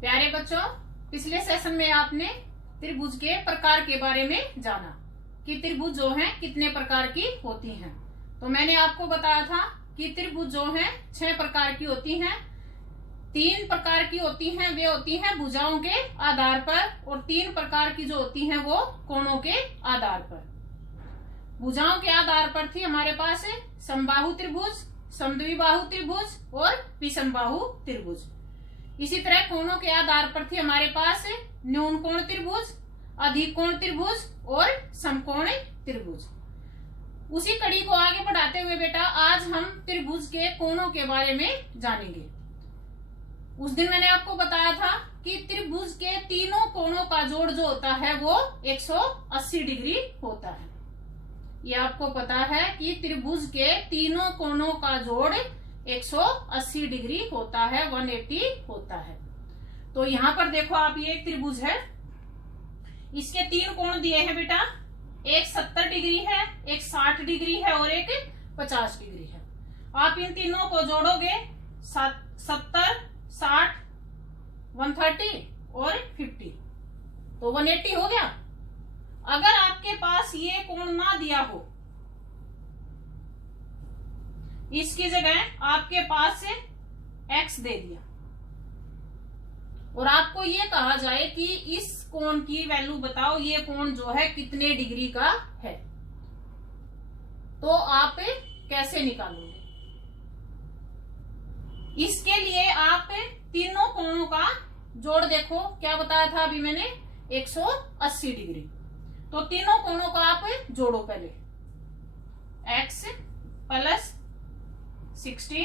प्यारे बच्चों, पिछले सेशन में आपने त्रिभुज के प्रकार के बारे में जाना कि त्रिभुज जो है कितने प्रकार की होती हैं। तो मैंने आपको बताया था कि त्रिभुज जो है 6 प्रकार की होती हैं। 3 प्रकार की होती हैं, वे होती हैं भुजाओं के आधार पर, और 3 प्रकार की जो होती हैं वो कोणों के आधार पर। भुजाओं के आधार पर थी हमारे पास समबाहु त्रिभुज, समद्विबाहु त्रिभुज और विषमबाहु त्रिभुज। इसी तरह कोणों के आधार पर थी हमारे पास न्यून कोण त्रिभुज, अधिक कोण त्रिभुज और समकोण त्रिभुज। उसी कड़ी को आगे बढ़ाते हुए बेटा आज हम त्रिभुज के कोणों के बारे में जानेंगे। उस दिन मैंने आपको बताया था कि त्रिभुज के तीनों कोणों का जोड़ जो होता है वो 180 डिग्री होता है। ये आपको पता है कि त्रिभुज के तीनों कोणों का जोड़ 180 डिग्री होता है, 180 होता है। तो यहाँ पर देखो आप, ये एक त्रिभुज है, इसके 3 कोण दिए हैं बेटा, एक 70 डिग्री है, एक 60 डिग्री है और एक 50 डिग्री है। आप इन तीनों को जोड़ोगे 70, 60, 130 और 50, तो 180 हो गया। अगर आपके पास ये कोण ना दिया हो, इसकी जगह आपके पास से x दे दिया और आपको ये कहा जाए कि इस कोण की वैल्यू बताओ, ये कोण जो है कितने डिग्री का है, तो आप कैसे निकालोगे? इसके लिए आप तीनों कोणों का जोड़ देखो, क्या बताया था अभी मैंने, 180 डिग्री। तो तीनों कोणों का आप जोड़ो पहले, x प्लस 60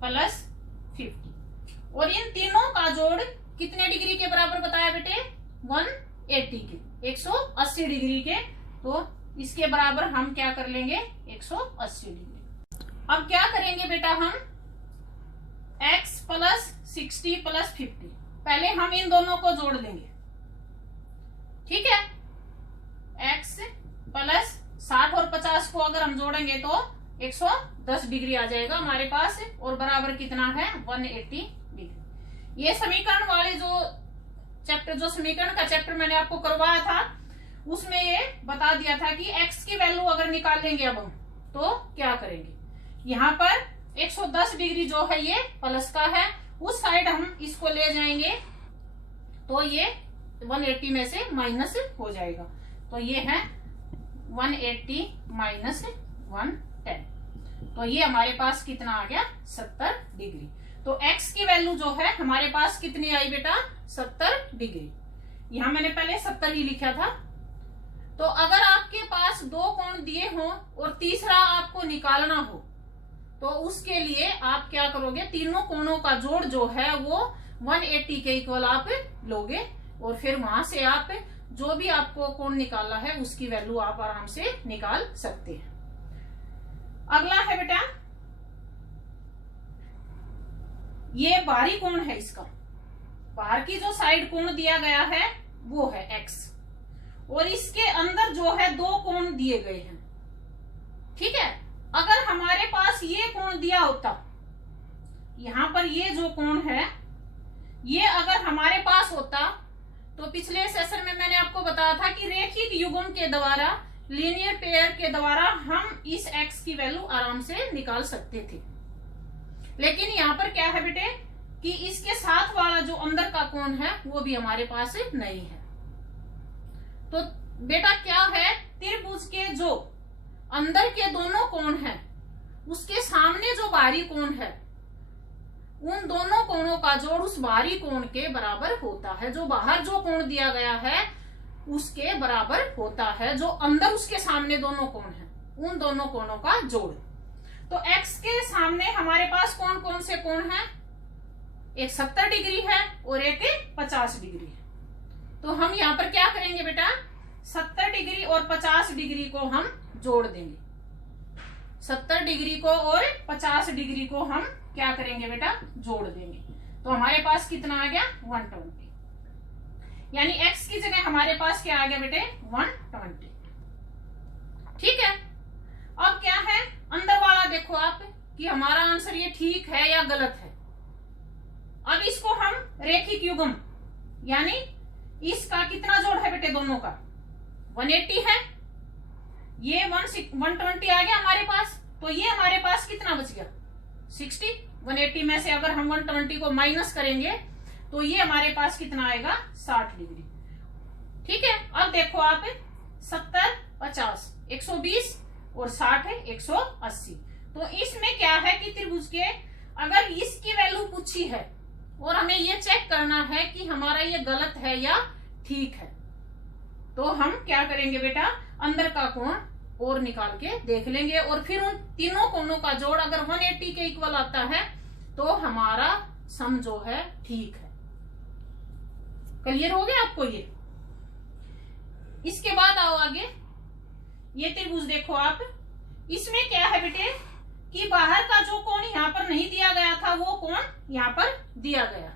प्लस 50, और इन तीनों का जोड़ कितने डिग्री के बराबर बताया बेटे? 180 के, 180 डिग्री के। तो इसके बराबर हम क्या कर लेंगे? 180 डिग्री। अब क्या करेंगे बेटा हम? x प्लस 60 प्लस 50, पहले हम इन दोनों को जोड़ लेंगे, ठीक है। x प्लस 60 और 50 को अगर हम जोड़ेंगे तो 110 डिग्री आ जाएगा हमारे पास, और बराबर कितना है? 180 डिग्री। ये समीकरण वाले जो समीकरण का चैप्टर मैंने आपको करवाया था, उसमें ये बता दिया था कि x की वैल्यू अगर निकाल लेंगे अब हम, तो क्या करेंगे? यहाँ पर 110 डिग्री जो है ये प्लस का है, उस साइड हम इसको ले जाएंगे तो ये 180 में से माइनस हो जाएगा। तो ये है 180 माइनस 110, तो ये हमारे पास कितना आ गया? 70 डिग्री। तो x की वैल्यू जो है हमारे पास कितनी आई बेटा? 70 डिग्री। यहां मैंने पहले 70 ही लिखा था। तो अगर आपके पास 2 कोण दिए हो और तीसरा आपको निकालना हो, तो उसके लिए आप क्या करोगे? तीनों कोणों का जोड़ जो है वो 180 के इक्वल आप लोगे, और फिर वहां से आप जो भी आपको कोण निकालना है उसकी वैल्यू आप आराम से निकाल सकते हैं। अगला है बेटा, ये बाहरी कोण है, इसका बाहर की जो साइड कोण दिया गया है वो है x, और इसके अंदर जो है 2 कोण दिए गए हैं, ठीक है। अगर हमारे पास ये कोण दिया होता, यहां पर ये जो कोण है ये अगर हमारे पास होता, तो पिछले सेशन में मैंने आपको बताया था कि रेखिक युग्म के द्वारा, लीनियर पेयर के द्वारा हम इस x की वैल्यू आराम से निकाल सकते थे। लेकिन यहाँ पर क्या है बेटे कि इसके साथ वाला जो अंदर का कोण है वो भी हमारे पास नहीं है। तो बेटा क्या है, त्रिभुज के जो अंदर के दोनों कोण हैं उसके सामने जो बाहरी कोण है, उन दोनों कोणों का जोड़ उस बाहरी कोण के बराबर होता है। जो बाहर जो कोण दिया गया है उसके बराबर होता है जो अंदर उसके सामने दोनों कोण हैं, उन दोनों कोणों का जोड़। तो x के सामने हमारे पास कौन कौन से कोण हैं? एक 70 डिग्री है और एक 50 डिग्री है। तो हम यहाँ पर क्या करेंगे बेटा? 70 डिग्री और 50 डिग्री को हम जोड़ देंगे। 70 डिग्री को और 50 डिग्री को हम क्या करेंगे बेटा? जोड़ देंगे। तो हमारे पास कितना आ गया? 120, यानी x की जगह हमारे पास क्या आ गया बेटे? 120, ठीक है। अब क्या है अंदर वाला, देखो आप कि हमारा आंसर ये ठीक है या गलत है। अब इसको हम रेखिक युग्म, यानी इसका कितना जोड़ है बेटे दोनों का 180 है, ये 120 आ गया हमारे पास, तो ये हमारे पास कितना बच गया 60। 180 में से अगर हम 120 को माइनस करेंगे तो ये हमारे पास कितना आएगा 60 डिग्री। ठीक है, अब देखो आप 70, 50, 120 और 60 है 180। तो इसमें क्या है कि त्रिभुज के अगर इसकी वैल्यू पूछी है और हमें ये चेक करना है कि हमारा ये गलत है या ठीक है, तो हम क्या करेंगे बेटा अंदर का कोण और निकाल के देख लेंगे, और फिर उन तीनों कोणों का जोड़ अगर 180 के इक्वल आता है तो हमारा सम जो है ठीक है। क्लियर हो गया आपको ये? इसके बाद आओ आगे, ये त्रिभुज देखो आप, इसमें क्या है बेटे कि बाहर का जो कोण यहाँ पर नहीं दिया गया था वो कोण यहाँ पर दिया गया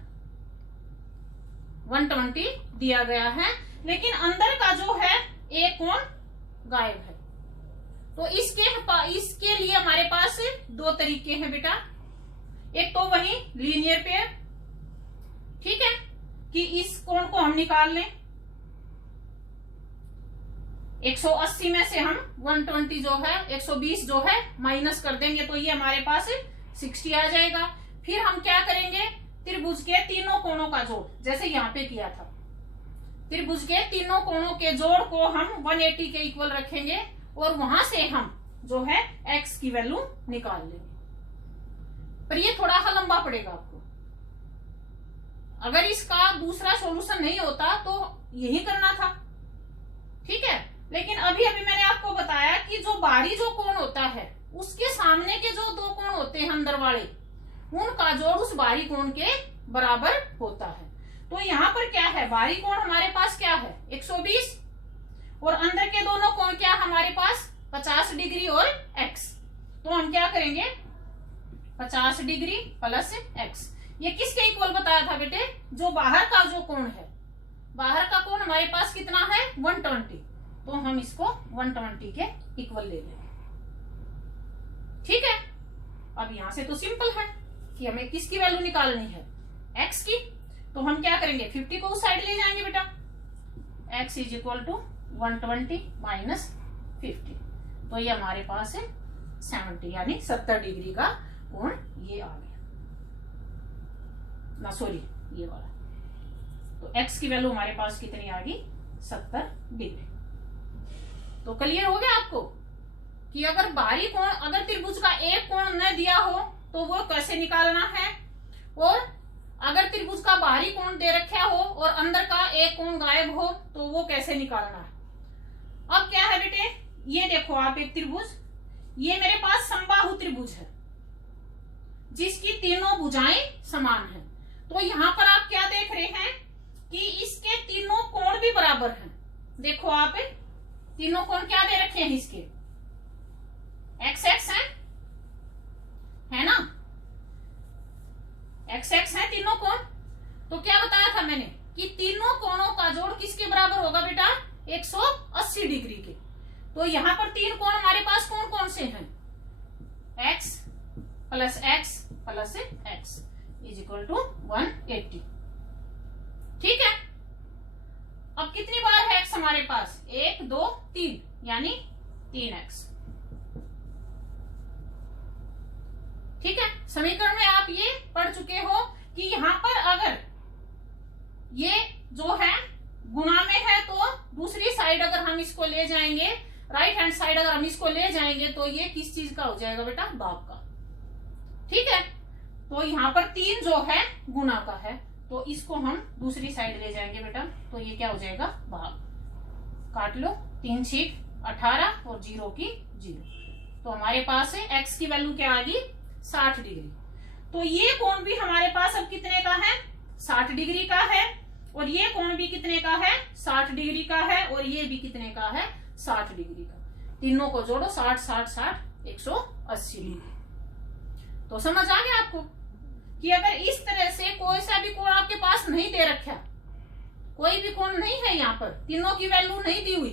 120 दिया गया है, लेकिन अंदर का जो है एक कोण गायब है। तो इसके लिए हमारे पास दो तरीके हैं बेटा, एक तो वही लीनियर पेयर, ठीक है, कि इस कोण को हम निकाल लें, 180 में से हम 120 जो है 120 जो है माइनस कर देंगे तो ये हमारे पास 60 आ जाएगा। फिर हम क्या करेंगे त्रिभुज के तीनों कोणों का जोड़, जैसे यहाँ पे किया था, त्रिभुज के तीनों कोणों के जोड़ को हम 180 के इक्वल रखेंगे और वहां से हम जो है x की वैल्यू निकाल लेंगे। पर ये थोड़ा सा लंबा पड़ेगा आपको, अगर इसका दूसरा सॉल्यूशन नहीं होता तो यही करना था, ठीक है। लेकिन अभी मैंने आपको बताया कि जो बाहरी जो कोण होता है उसके सामने के जो दो कोण होते हैं अंदर वाले, उनका जोड़ उस बाहरी कोण के बराबर होता है। तो यहाँ पर क्या है, बाहरी कोण हमारे पास क्या है 120 और अंदर के दोनों कोण क्या हमारे पास 50 डिग्री और x। तो हम क्या करेंगे 50 डिग्री प्लस x, ये किसके इक्वल बताया था बेटे, जो बाहर का जो कोण है, बाहर का कोण हमारे पास कितना है 120, तो हम इसको 120 के इक्वल ले लेंगे, ठीक है। अब यहां से तो सिंपल है कि हमें किसकी वैल्यू निकालनी है x की, तो हम क्या करेंगे 50 को उस साइड ले जाएंगे बेटा, x is equal to 120 minus 50, तो ये हमारे पास है 70 यानी 70 डिग्री का कोण ये आ गया ना, सॉरी ये वाला। तो x की वैल्यू हमारे पास कितनी आ गई 70 डिग्री। तो क्लियर हो गया आपको कि अगर बाहरी कोण, अगर त्रिभुज का एक कोण न दिया हो तो वो कैसे निकालना है, और अगर त्रिभुज का बाहरी कोण दे रखा हो और अंदर का एक कोण गायब हो तो वो कैसे निकालना है। अब क्या है बेटे, ये देखो आप एक त्रिभुज, ये मेरे पास समबाहु त्रिभुज है जिसकी तीनों भुजाएं समान हैं। तो यहाँ पर आप क्या देख रहे हैं कि इसके तीनों कोण भी बराबर हैं। देखो आप तीनों कोण क्या दे रखे हैं इसके, एक्स एक्स है ना, एक्स एक्स है तीनों कोण। तो क्या बताया था मैंने कि तीनों कोणों का जोड़ किसके बराबर होगा बेटा 180 डिग्री के। तो यहाँ पर तीन कोण हमारे पास कौन कौन से हैं, x plus x plus x is equal to 180, ठीक है। अब कितनी बार है x हमारे पास 1 2 3 यानी 3x, ठीक है। समीकरण में आप ये पढ़ चुके हो कि यहाँ पर अगर ये जो है गुणा में है तो दूसरी साइड अगर हम इसको ले जाएंगे, राइट हैंड साइड अगर हम इसको ले जाएंगे तो ये किस चीज का हो जाएगा बेटा, भाग का, ठीक है। तो यहाँ पर 3 जो है गुणा का है, तो इसको हम दूसरी साइड ले जाएंगे बेटा, तो ये क्या हो जाएगा भाग, काट लो 3 6 18 और 0 की 0। तो हमारे पास है x की वैल्यू क्या आ गई 60 डिग्री। तो ये कोण भी हमारे पास अब कितने का है 60 डिग्री का है, और ये कोण भी कितने का है 60 डिग्री का है, और ये भी कितने का है 60 डिग्री का। तीनों को जोड़ो 60 60 60 180 डिग्री। तो समझ आ गया आपको कि अगर इस तरह से कोई सा भी कोण आपके पास नहीं दे रखा, कोई भी कोण नहीं है, यहाँ पर तीनों की वैल्यू नहीं दी हुई,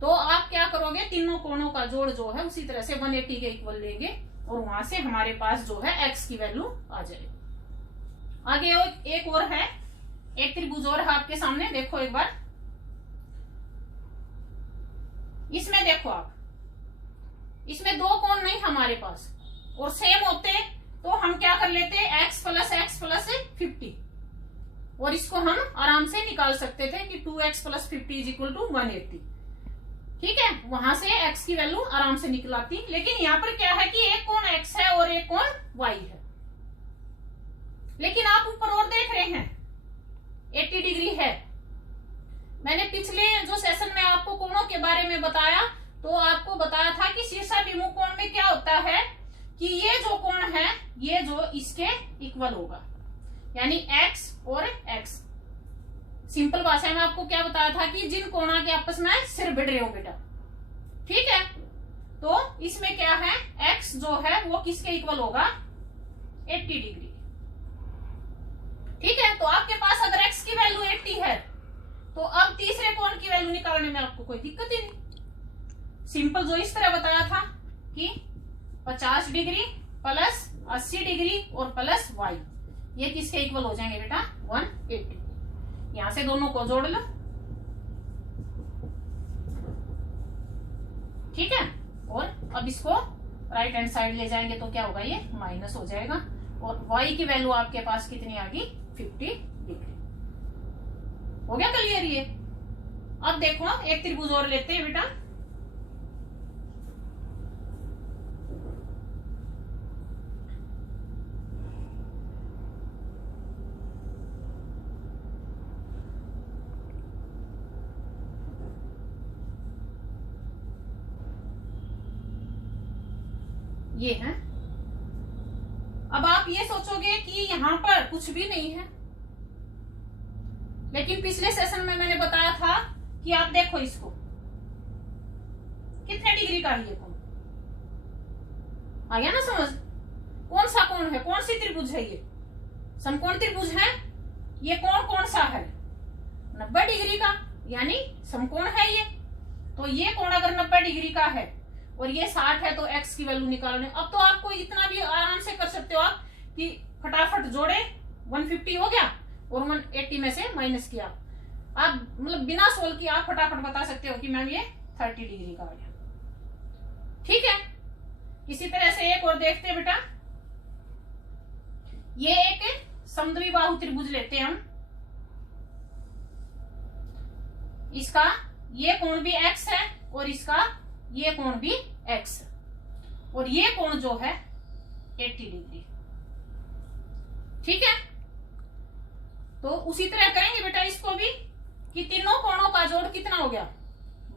तो आप क्या करोगे तीनों कोणों का जोड़ जो है उसी तरह से 180 के इक्वल लेंगे और वहां से हमारे पास जो है x की वैल्यू आ जाएगी। आगे एक और है, एक त्रिभुज और है आपके सामने, देखो एक बार। इसमें देखो आप, इसमें दो कोण नहीं हमारे पास, और सेम होते तो हम क्या कर लेते, x प्लस 50, और इसको हम आराम से निकाल सकते थे कि 2x plus 50 is equal to 180। ठीक है, वहां से x की वैल्यू आराम से निकलाती। लेकिन यहाँ पर क्या है कि एक कोण x है और एक कोण y है। लेकिन आप ऊपर और देख रहे हैं 80 डिग्री है। मैंने पिछले जो सेशन में आपको कोणों के बारे में बताया, तो आपको बताया था कि शीर्षाभिमुख कोण में क्या होता है कि ये जो कोण है ये जो इसके इक्वल होगा, यानी x और x। सिंपल भाषा में आपको क्या बताया था कि जिन कोणों के आपस में सिर भिड़ रहे हो बेटा। ठीक है, तो इसमें क्या है, x जो है वो किसके इक्वल होगा, 80 डिग्री। ठीक है, तो आपके पास अगर x की वैल्यू 80 है तो अब तीसरे कोण की वैल्यू निकालने में आपको कोई दिक्कत ही नहीं। सिंपल जो इस तरह बताया था कि 50 डिग्री प्लस 80 डिग्री और प्लस y, ये किसके इक्वल हो जाएंगे बेटा, 180। यहां से दोनों को जोड़ लो। ठीक है, और अब इसको राइट हैंड साइड ले जाएंगे तो क्या होगा, ये माइनस हो जाएगा, और y की वैल्यू आपके पास कितनी आ गई, 50 डिग्री। हो गया क्लियर ये। अब देखो एक त्रिभुज और लेते हैं बेटा। ये है। अब आप ये सोचोगे कि यहां पर कुछ भी नहीं है, लेकिन पिछले सेशन में मैंने बताया था कि आप देखो इसको, कितने डिग्री का है ये कोण, आ गया ना समझ। कौन सा कोण है, कौन सी त्रिभुज है ये, समकोण त्रिभुज है। ये कोण कौन सा है, 90 डिग्री का, यानी समकोण है ये। तो ये कोण अगर 90 डिग्री का है और ये 60 है, तो x की वैल्यू निकालने। अब तो आपको इतना भी आराम से कर सकते हो आप कि फटाफट जोड़े, 150 हो गया और 180 में से माइनस किया। आप मतलब बिना सोल्व किए आप फटाफट बता सकते हो कि मैम ये 30 डिग्री का आ गया। ठीक है, इसी तरह से एक और देखते हैं बेटा। ये एक समद्विबाहु त्रिभुज लेते हैं हम। इसका ये कोण भी x है और इसका ये कोण भी x है, और ये कोण जो है 80 डिग्री। ठीक है, तो उसी तरह करेंगे बेटा इसको भी कि तीनों कोणों का जोड़ कितना हो गया,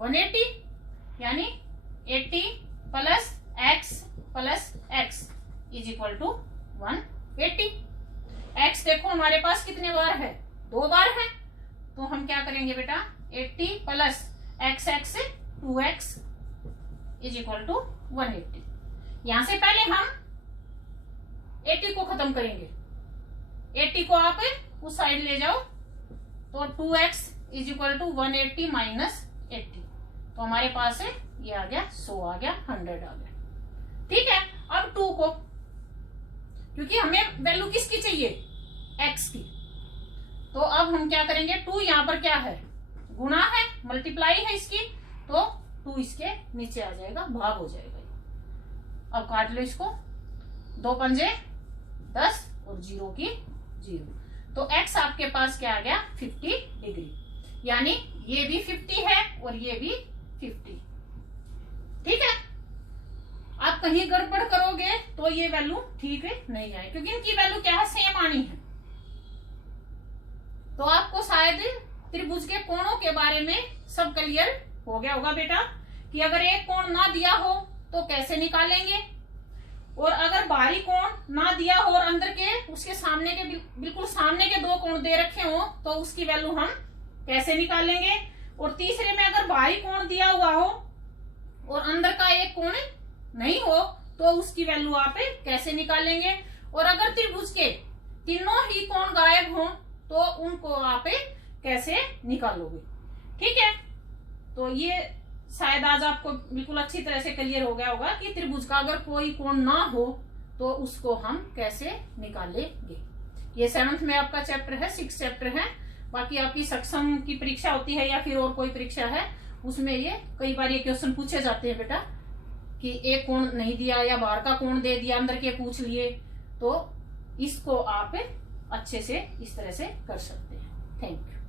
180, यानी 80 plus x is equal to 180। x देखो हमारे पास कितने बार है, 2 बार है, तो हम क्या करेंगे बेटा, 80 plus x 2x is equal to 180। यहां से पहले हम 80 को खत्म करेंगे, 80 को आप उस साइड ले जाओ, तो 2x is equal to 180 minus 80, तो हमारे पास है ये आ गया 100 आ गया, 100 आ गया। ठीक है, अब 2 को, क्योंकि हमें वैल्यू किसकी चाहिए, x की, तो अब हम क्या करेंगे, 2 यहाँ पर क्या है, गुणा है, मल्टीप्लाई है इसकी, तो 2 इसके नीचे आ जाएगा, भाग हो जाएगा। अब काट लो इसको, 2 पंजे 10 और 0 की 0, तो x आपके पास क्या आ गया, 50 डिग्री, यानी ये भी 50 है और ये भी 50। ठीक है, आप कहीं गड़बड़ करोगे तो ये वैल्यू ठीक नहीं आए, क्योंकि इनकी वैल्यू क्या है, सेम आनी है। तो आपको शायद त्रिभुज के कोणों के बारे में सब क्लियर हो गया होगा बेटा, कि अगर एक कोण ना दिया हो तो कैसे निकालेंगे, और अगर बाहरी कोण ना दिया हो और अंदर के उसके सामने के बिल्कुल सामने के 2 कोण दे रखे हो तो उसकी वैल्यू हम कैसे निकालेंगे, और तीसरे में अगर बाहरी कोण दिया हुआ हो और अंदर का एक कोण नहीं हो तो उसकी वैल्यू आप कैसे निकालेंगे, और अगर त्रिभुज के तीनों ही कोण गायब हो तो उनको आप कैसे निकालोगे। ठीक है, तो ये शायद आज आपको बिल्कुल अच्छी तरह से क्लियर हो गया होगा कि त्रिभुज का अगर कोई कोण ना हो तो उसको हम कैसे निकालेंगे। ये 7th में आपका चैप्टर है, 6 चैप्टर है। बाकी आपकी सक्षम की परीक्षा होती है या फिर और कोई परीक्षा है, उसमें ये कई बार ये क्वेश्चन पूछे जाते हैं बेटा कि एक कोण नहीं दिया या बाहर का कोण दे दिया, अंदर के पूछ लिए, तो इसको आप अच्छे से इस तरह से कर सकते हैं। Thank you.